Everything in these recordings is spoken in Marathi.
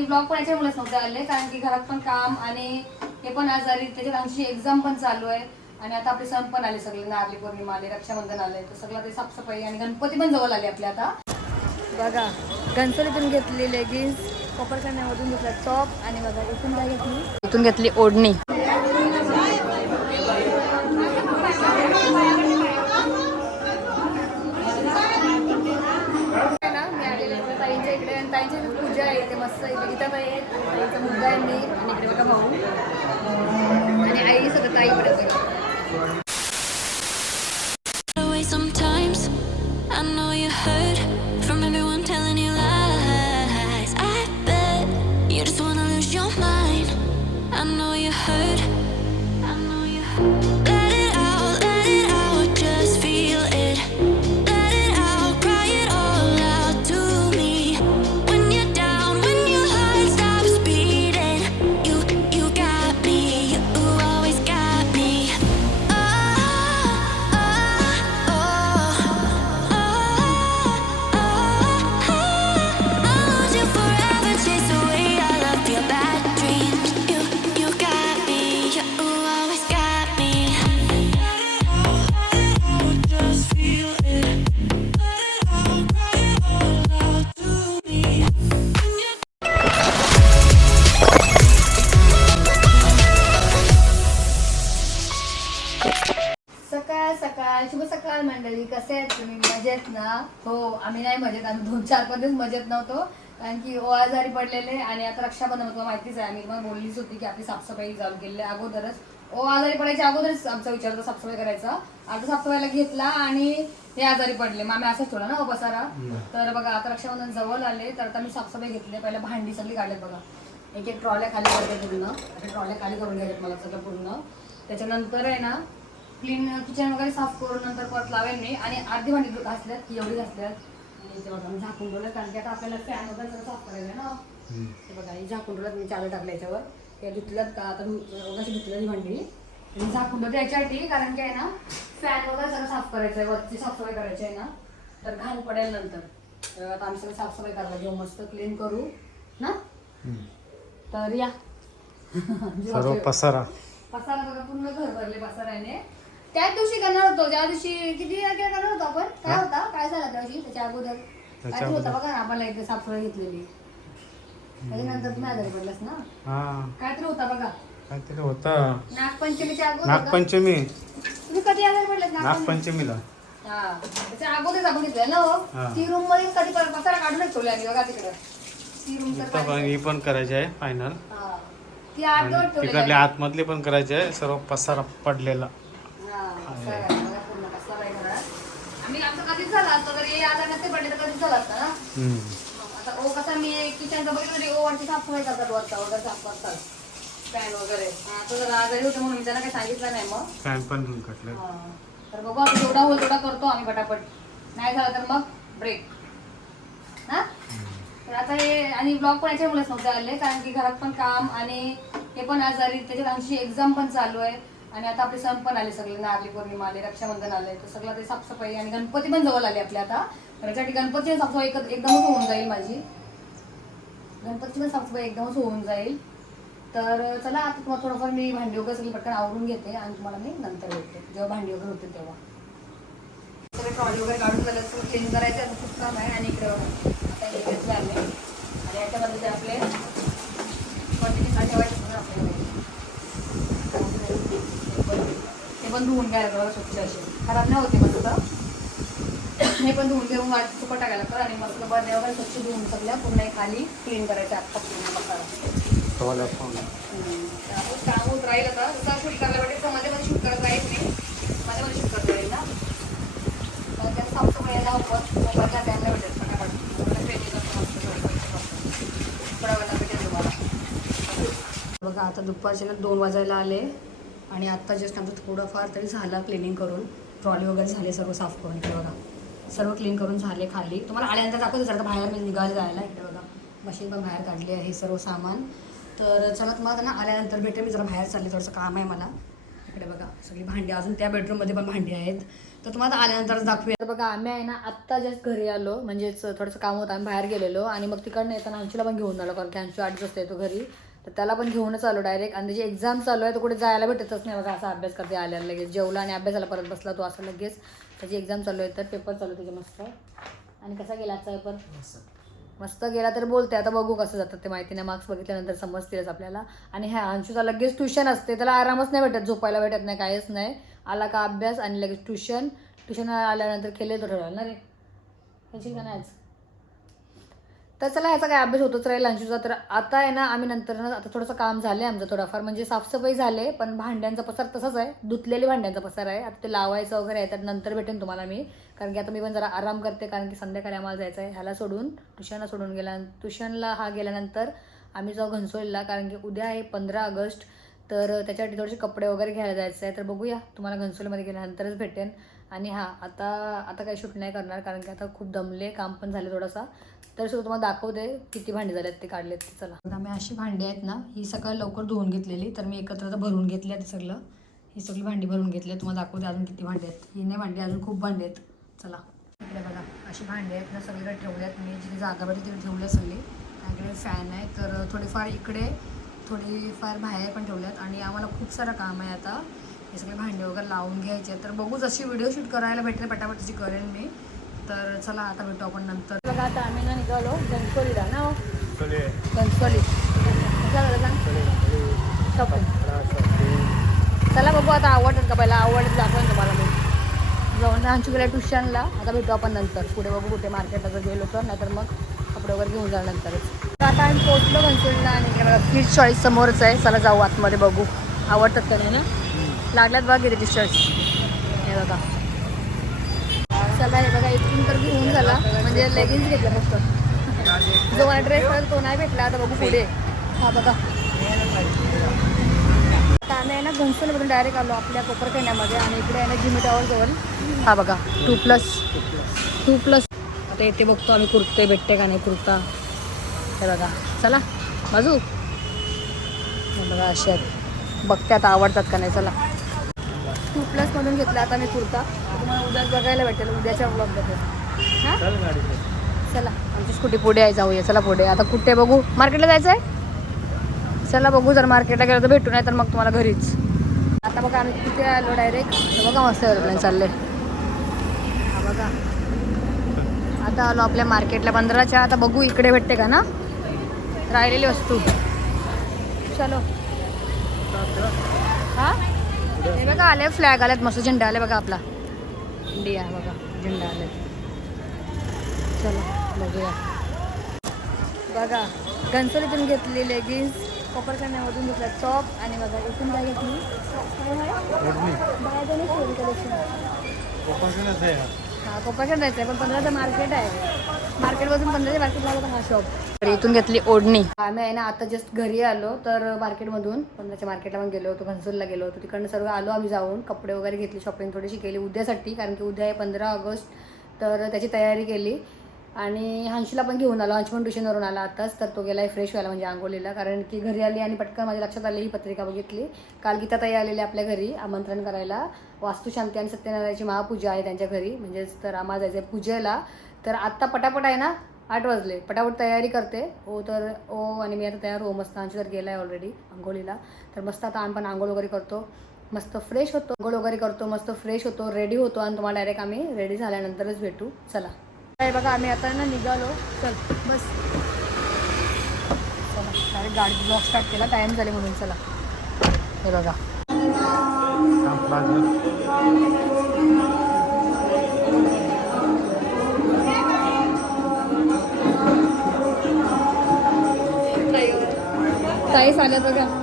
ब्लॉग पण याच्यामुळेच नव्हते आले कारण की घरात पण काम आणि हे पण आजारी त्याच्यात आमची एक्झाम पण चालू आहे. आणि आता आपले सण पण आले सगळे नारळी पौर्णिमा आले रक्षाबंधन आले तर सगळं ते साफसफाई आणि गणपती पण जवळ आले आपले आता. बघा गणपतीतून घेतली लेगिन्स कोपरखान्यामधून घेतला टॉप आणि बघा इथून काय घेतली? इथून घेतली ओढणी. ताईंची पूजा आहे ते मस्त इथे गीता ताई आहे ताईचा मुलगा आहे मी आणि इकडे बघा भाऊ आणि आई सगळं ताईकडे आम्ही आम्ही दोन चार पण दिवस मजेत नव्हतो. कारण की ओ आजारी पडलेले आणि आता रक्षाबंधन होतं माहितीच आहे. आम्ही मग बोललीच होती की आपली साफसफाई चालू केली आहे अगोदरच. ओ आजारी पडायच्या अगोदरच आमचा विचार होता साफसफाई करायचा. आता साफसफाईला घेतला आणि हे आजारी पडले. मग आम्ही असंच ठेवला ना ओ बसारा तर बघा आता रक्षाबंधन जवळ आले तर आता मी साफसफाई घेतली. पहिला भांडी सगळी काढलेत बघा. एक एक ट्रॉल्या खाली करते पूर्ण. अशा ट्रॉल्या खाली करून घ्यायच्यात मला सगळं पूर्ण. त्याच्यानंतर आहे ना क्लीन किचन वगैरे साफ करून नंतर परत लावेल मी. आणि अर्धी भांडी घासल्यात की एवढी घासल्यात. आणि झाकून ठेवलं कारण की आता आपल्याला फॅन वगैरे सगळं साफ करायचं ना. हे बघा ही झाकून ठेवलं मी चालू टाकलं याच्यावर. हे धुतल्यात का आता वगैरे धुतलं ही भांडी. आणि झाकून ठेवलं याच्यासाठी कारण की आहे ना फॅन वगैरे सगळं साफ करायचं आहे वरची साफसफाई करायची आहे ना. तर घाण पडेल नंतर. तर आता आम्ही सगळं साफसफाई करायला घेऊ मस्त क्लीन करू ना? तर या. सर्व पसारा. पसारा बघा पूर्ण घर भरले पसाराने त्याच दिवशी करणार होतो ज्या दिवशी किती करणार होतो आपण? काय होता? दिवशी त्याच्या अगोदर होता बघा ना इथे साफसफाई घेतलेली. त्याच्यानंतर तुम्ही आजारी पडलास ना. हा. काय तर होता बघा. काहीतरी होतं. नागपंचमीच्या अगोदर. नागपंचमी. तुम्ही कधी आजारी पडलात नागपंचमी नागपंचमीला. हा. त्याच्या अगोदरच आपण घेतलंय ना हो. हा. ती रूममध्ये कधी पर- पसारा काढूनच ठेवली आम्ही बघा तिकडं. ती रूम तर इथं पण पाहिजे. ही पण करायची आहे फायनल हा. ती आणि. आतमधली पण करायची आहे सर्व पसारा पडलेला. हा, आहे. बघा पूर्ण कसला बाई घरात. आम्ही आमचं कधीच झालं असतं तर हे आता नसते पडले तर कधीच झालं असतं ना. आता ओ कसा मी किचनचं बघितलं तरी ओ वरची साफसफाई करतात वरचा वगैरे साफ करतात. फॅन वगैरे. हा, तो जरा आजारी होते म्हणून मी त्यांना काही सांगितलं नाही मग. फॅन पण कटले हा. तर बघू आता जेवढा होईल तेवढा करतो आम्ही पटापट. नाही झालं तर मग ब्रेक हा? तर आता हे आणि ब्लॉग पण याच्यामुळेच नव्हते आले कारण की घरात पण काम आणि हे पण आजारी त्याच्यात आमची एक्झाम पण चालू आहे आणि आता आपले सण पण आले सगळे नारळी पौर्णिमा आले रक्षाबंधन आले तर सगळं ते साफसफाई आणि गणपती पण जवळ आले आपले आता. तर याच्यासाठी गणपती साफसफाई एकदमच होऊन जाईल माझी. गणपतीची पण साफसफाई एकदमच होऊन जाईल. तर चला आता तुम्हाला थोडंफार मी भांडी वगैरे सगळी पटकन आवरून घेते आणि तुम्हाला मी नंतर भेटते. जेव्हा भांडी वगैरे होते तेव्हा. सगळे ट्रॉली वगैरे काढून झालं सगळं क्लीन करायचं आता खूप काम आहे. आणि इकडे आता इकडेच आले आणि याच्यामध्ये ते आपले क्वांटिटी ठेवायचे पण आपल्याला ते पण धुवून घ्यायला बघा स्वच्छ असे. खराब नाही होते मस्त. हे पण धुवून घेऊन वाट सुकं टाकायला लागतं आणि मस्त बरण्या वगैरे स्वच्छ धुवून सगळ्या पूर्ण हे खाली क्लीन करायचं आत्ता पूर्ण पण. त्यामुळे काम होत राहील आता. जसं शूट करायला वाटेल तर मध्ये मध्ये शूट करत राहील मी. मध्ये मध्ये शूट करता येईल ना. तर त्याला साफसफाई यायला हवं मोबाईलला द्यायला भेटेल बघा आता दुपारचे ना दोन वाजायला आले. आणि आत्ता जस्ट आमचं थोडंफार तरी झालं क्लिनिंग करून. ट्रॉली वगैरे झाले सर्व साफ करून इकडे बघा. सर्व क्लीन करून झाले खाली. तुम्हाला आल्यानंतर दाखवतो जरा बाहेर मी निघायला जायला. इकडे बघा. मशीन पण बाहेर काढली आहे सर्व सामान. तर चला तुम्हाला ना आल्यानंतर भेटेल. मी जरा बाहेर चालले थोडंसं काम आहे मला. इकडे बघा सगळी भांडी. अजून त्या बेडरूममध्ये पण भांडी आहेत. तर तुम्हाला आल्यानंतरच दाखवूया. तर बघा आम्ही आहे ना आत्ता जस्ट घरी आलो. म्हणजेच थोडंसं काम होतं आम्ही बाहेर गेलेलो. आणि मग तिकडनं येताना अंशूला पण घेऊन आलो. कारण की अंशू आठ वाजता येतो घरी. तर त्याला पण घेऊनच आलो डायरेक्ट आणि त्याची एक्झाम चालू आहे तर कुठे जायला भेटतच नाही बघा. असा अभ्यास करते आल्याला लगेच. जेवला आणि अभ्यासाला परत बसला तो असं लगेच त्याची एक्झाम चालू आहे तर पेपर चालू आहे त्याचे मस्त. आणि कसा गेला आजचा पेपर मस्त गेला तर बोलते. आता बघू कसं जातात ते माहिती नाही. मार्क्स बघितल्यानंतर समजतीलच आपल्याला. आणि ह्या अंशूचा लगेच ट्युशन असते. त्याला आरामच नाही भेटत. झोपायला भेटत नाही काहीच नाही. आला का अभ्यास आणि लगेच ट्युशन ट्युशन आल्यानंतर केले तर ठरवलं ना रे? खेळशील का नाही आज? तर चला ह्याचा काय अभ्यास होतोच राहील अंशूचा. तर आता आहे ना आम्ही नंतर ना आता थोडंसं काम झालं आहे आमचं थोडंफार. म्हणजे साफसफाई झाले पण भांड्यांचा पसार तसाच आहे. धुतलेली भांड्यांचा पसार आहे. आता ते लावायचं वगैरे आहे तर नंतर भेटेन तुम्हाला मी. कारण की आता मी पण जरा आराम करते कारण की संध्याकाळी आम्हाला जायचं आहे. ह्याला सोडून ट्युशनला सोडून गेला. ट्युशनला हा गेल्यानंतर आम्ही जाऊ घनसोलीला कारण की उद्या आहे पंधरा ऑगस्ट. तर त्याच्यासाठी थोडेसे कपडे वगैरे घ्यायला जायचं आहे तर बघूया तुम्हाला घनसोलीमध्ये गेल्यानंतरच भेटेन. आणि हां आता आता काही शूट नाही करणार कारण की आता खूप दमले काम पण झाले थोडासा. तर सुद्धा तुम्हाला दाखवते किती भांडी झालेत ते काढलेत ते चला. आता मी अशी भांडी आहेत ना ही सकाळ लवकर धुवून घेतलेली तर मी एकत्र आता भरून घेतली आहे सगळं. ही सगळी भांडी भरून घेतली आहे तुम्हाला दाखवते अजून किती भांडी आहेत. ही नाही भांडी अजून खूप भांडी आहेत. चला. इकडे बघा अशी भांडी आहेत ना सगळीकडे ठेवल्यात मी जिथे जागा भेटली तिथे ठेवल्या सगळी. आणि फॅन आहे तर थोडीफार इकडे थोडीफार बाहेर पण ठेवल्यात आणि आम्हाला खूप सारं काम आहे आता. हे सगळे भांडे वगैरे लावून घ्यायचे. आहेत. तर बघू जशी व्हिडिओ शूट करायला भेटेल पटापट तशी करेन मी. तर चला आता भेटू आपण नंतर. बघा आता आम्ही ना निघालो गणसोलीला ना हो? शॉपिंग. चला बघू आता आवडतात का पहिला. आवडत दाखवेन तुम्हाला मी. जाऊन आमची गेल्या ट्युशनला. आता भेटू आपण नंतर. पुढे बघू कुठे मार्केटला जर गेलो तर. नाहीतर मग कपडे वगैरे घेऊन जाणार नंतरच. तर आता आम्ही पोहोचलो घनसोलीला आणि किड्स चॉईस समोरच आहे. चला जाऊ आतमध्ये बघू. आवडतात का नाही ना? लागल्यात बघा किती टी हे बघा. चला हे बघा इथून तर घेऊन झाला. म्हणजे लेगिन्स घेतलं फक्त. जो मला ड्रेस तो नाही भेटला. आता बघू पुढे. हा बघा. आम्ही आहे ना घनसोलीमधून डायरेक्ट आलो आपल्या कोपरखेड्यामध्ये आणि इकडे आहे ना जिमी टॉवर जवळ. हा बघा टू प्लस टू प्लस आता इथे बघतो आम्ही कुर्ते भेटते का नाही कुर्ता. हे बघा. चला बाजू. हे बघा असे बघते आता आवडतात का नाही चला. टू प्लसमधून घेतला आता मी कुर्ता. तुम्हाला उद्या बघायला भेटेल उद्याच्या ब्लॉग बघेल हां? चला आमची स्कूटी पुढे आहे जाऊया. चला पुढे. आता कुठे बघू? मार्केटला जायचं आहे चला बघू जर मार्केटला गेलं तर भेटू नाही तर मग तुम्हाला घरीच. आता बघा आम्ही तिथे आलो डायरेक्ट बघा मस्त एरोप्लेन चालले हा बघा. आता आलो आपल्या मार्केटला पंधराच्या आता बघू इकडे भेटते का ना? राहिलेली वस्तू. चलो. हा? हे बघा आले फ्लॅग आलेत मस्त झेंडा आले बघा आपला. इंडिया बघा झेंडा आले चलो बघूया. बघा घनसोलीतून घेतली लेगिन्स कोपरखान्यामधून घेतला टॉप आणि बघा इथून काय घेतली? स्टोरी कलेक्शन हा. आहे पण पंधराचं मार्केट आहे. मार्केटमधून पंधराच्या मार्केटला आलो हा शॉप इथून घेतली ओढणी. आम्ही आहे ना आता जस्ट घरी आलो तर मार्केटमधून पंधराच्या मार्केटला पण गेलो होतो घनसोलला गेलो होतो. तिकडनं सर्व आलो आम्ही जाऊन कपडे वगैरे घेतली शॉपिंग थोडीशी केली उद्यासाठी कारण की उद्या आहे पंधरा ऑगस्ट तर त्याची तयारी केली. आणि हंशूला पण घेऊन आलो हंश पण ट्युशनवरून आला आताच तर तो गेला फ्रेश व्हायला म्हणजे आंघोलीला कारण की घरी आली आणि पटकन माझ्या लक्षात आली ही पत्रिका बघितली. काल गीता ताई आलेली आपल्या घरी आमंत्रण करायला. वास्तुशांती आणि सत्यनारायणाची महापूजा आहे त्यांच्या घरी. म्हणजेच तर आम्हाला जायचं आहे पूजेला. तर आत्ता पटापट आहे ना आठ वाजले. पटापट तयारी करते. ओ तर ओ आणि मी आता तयार हो मस्त आमची तर गेला आहे ऑलरेडी आंघोळीला. तर मस्त आता आम्ही पण आंघोळ वगैरे करतो. मस्त फ्रेश होतो आंघोळ वगैरे करतो मस्त फ्रेश होतो रेडी होतो आणि तुम्हाला डायरेक्ट आम्ही रेडी झाल्यानंतरच भेटू. चला. काय बघा आम्ही आता ना निघालो. चल बस. चला डायरेक्ट गाडी ब्लॉक स्टार्ट केला. टाईम झाले म्हणून चला. हे बघा. ताई आल्या बघा.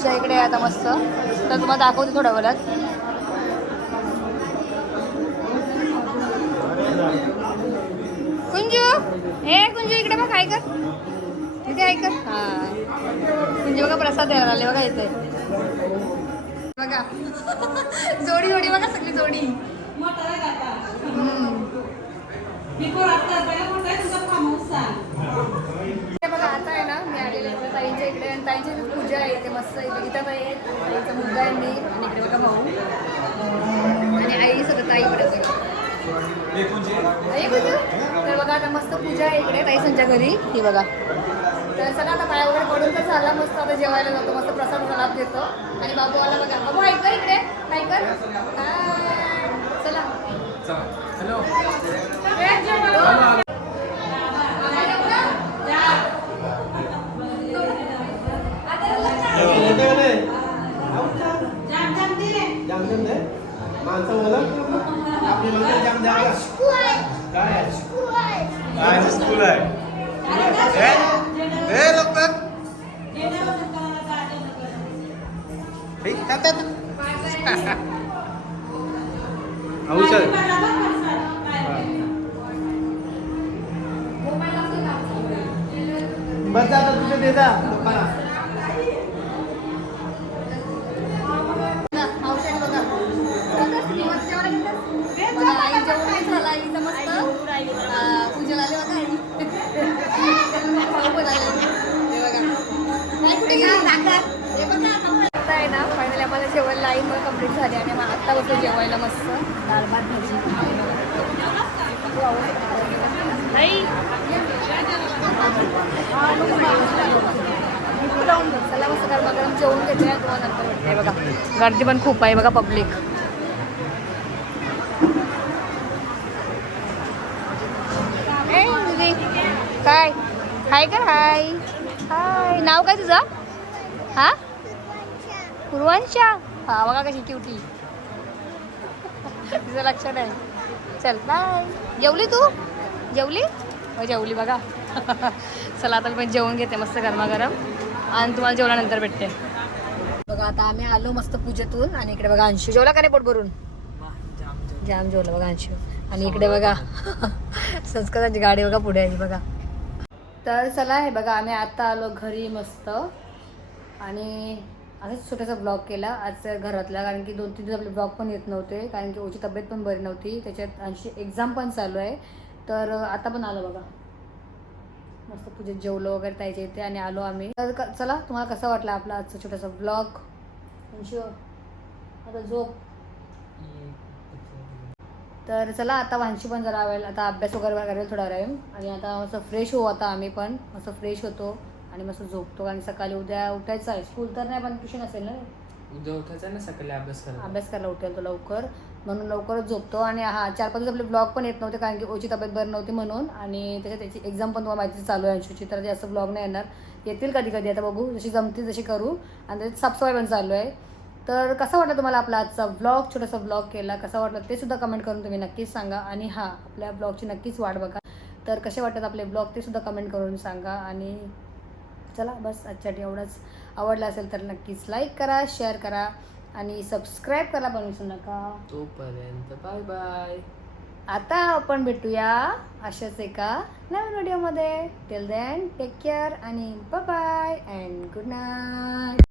पूजा इकडे आता मस्त. तर तुम्हाला दाखवते थोड्या वेळात कुंजू हे कुंजू इकडे बघ कर तिथे कर हा. कुंजू बघा प्रसाद द्यायला आले बघा येते बघा. जोडी जोडी बघा सगळी जोडी. बघा आता आहे ना मी आलेले आहे इकडे ताईंच्या इकडे आणि ताईंची जी पूजा आहे इथे मस्त इथे गीता ताई आहे ताईचा मुलगा आहे मी आणि इकडे बघा भाऊ. आणि आई सगळं ताई इकडे. आई कुंजू? तर बघा आता मस्त पूजा आहे इकडे ताईसांच्या घरी. ही बघा. तर चला आता पाया वगैरे पडून तर झाला मस्त. आता जेवायला जातो मस्त प्रसाद लाभ देतो आणि बाबू आला बघा. बाबू ऐक कर इकडे काय कर हाय. चला. काय औषध. बस आता तुझे दे लाईन कंप्लीट कंप्लीट झाली आणि मग आत्ता बसलो जेवायला मस्त. दाल भात भाजी चला मस्त जेवून घेते तुम्हाला नंतर भेटते बघा. गर्दी पण खूप आहे बघा पब्लिक काय? हाय का? हाय. हाय. नाव काय तुझं? हा? पूर्वांशा हा बघा कशी क्युटी तुझं लक्षात आहे. चल बाय जेवली तू? जेवली? हो जेवली बघा. चला आता मी पण जेवण घेते मस्त गरमागरम. आणि तुम्हाला जेवणानंतर भेटते. बघा आता आम्ही आलो मस्त पूजेतून आणि इकडे बघा अंशू. जेवला का नाही पोट भरून जाम जेवलं बघा अंशू. आणि इकडे बघा. संस्कृताची गाडी बघा पुढे आहे बघा. तर चला हे बघा आम्ही आता आलो घरी मस्त. आणि असंच छोटासा ब्लॉग केला. आज घरातला कारण की दोन तीन दिवस आपले ब्लॉग पण येत नव्हते कारण की ओची तब्येत पण बरी नव्हती. त्याच्यात आणखी एक्झाम पण चालू आहे. तर आता पण आलो बघा. मस्त पूजेत जेवलो वगैरे त्याच्या इथे आणि आलो आम्ही. तर क- चला तुम्हाला कसा वाटला आपला आजचा छोटासा ब्लॉग? आता झोप. तर चला आता वांशी पण जरा वेळ आता अभ्यास वगैरे करेल थोडा वेळ. आणि आता असं फ्रेश होऊ आता आम्ही पण. मस्त फ्रेश होतो. आणि मस्त झोपतो आणि सकाळी उद्या उठायचं आहे. स्कूल तर नाही पण ट्युशन असेल ना? उद्या उठायचं ना सकाळी अभ्यास करायला. अभ्यास करायला उठेल तो लवकर. म्हणून लवकरच झोपतो आणि हा चार पाच दिवस आपले ब्लॉग पण येत नव्हते कारण की ओची तब्येत बरी नव्हती म्हणून. आणि त्याच्यात त्याची एक्झाम पण तुम्हाला माहिती चालू आहे अंशूची. तर जास्त ब्लॉग नाही येणार. येतील कधी कधी आता बघू. जशी जमतील जशी करू. आणि त्याच्यात साफसफाई पण चालू आहे. तर कसा वाटला तुम्हाला आपला आजचा ब्लॉग छोटासा ब्लॉग केला. कसा वाटला ते सुद्धा कमेंट करून तुम्ही नक्कीच सांगा. आणि हां आपल्या ब्लॉगची नक्कीच वाट बघा. तर कसे वाटतात आपले ब्लॉग ते सुद्धा कमेंट करून सांगा. आणि चला बस आजच्यासाठी एवढंच आवडलं असेल तर नक्कीच लाईक करा शेअर करा आणि सबस्क्राईब करा पण विसरू नका. तोपर्यंत बाय बाय आता आपण भेटूया अशाच एका नवीन व्हिडिओमध्ये टिल देन टेक केअर आणि बाय अँड गुड नाईट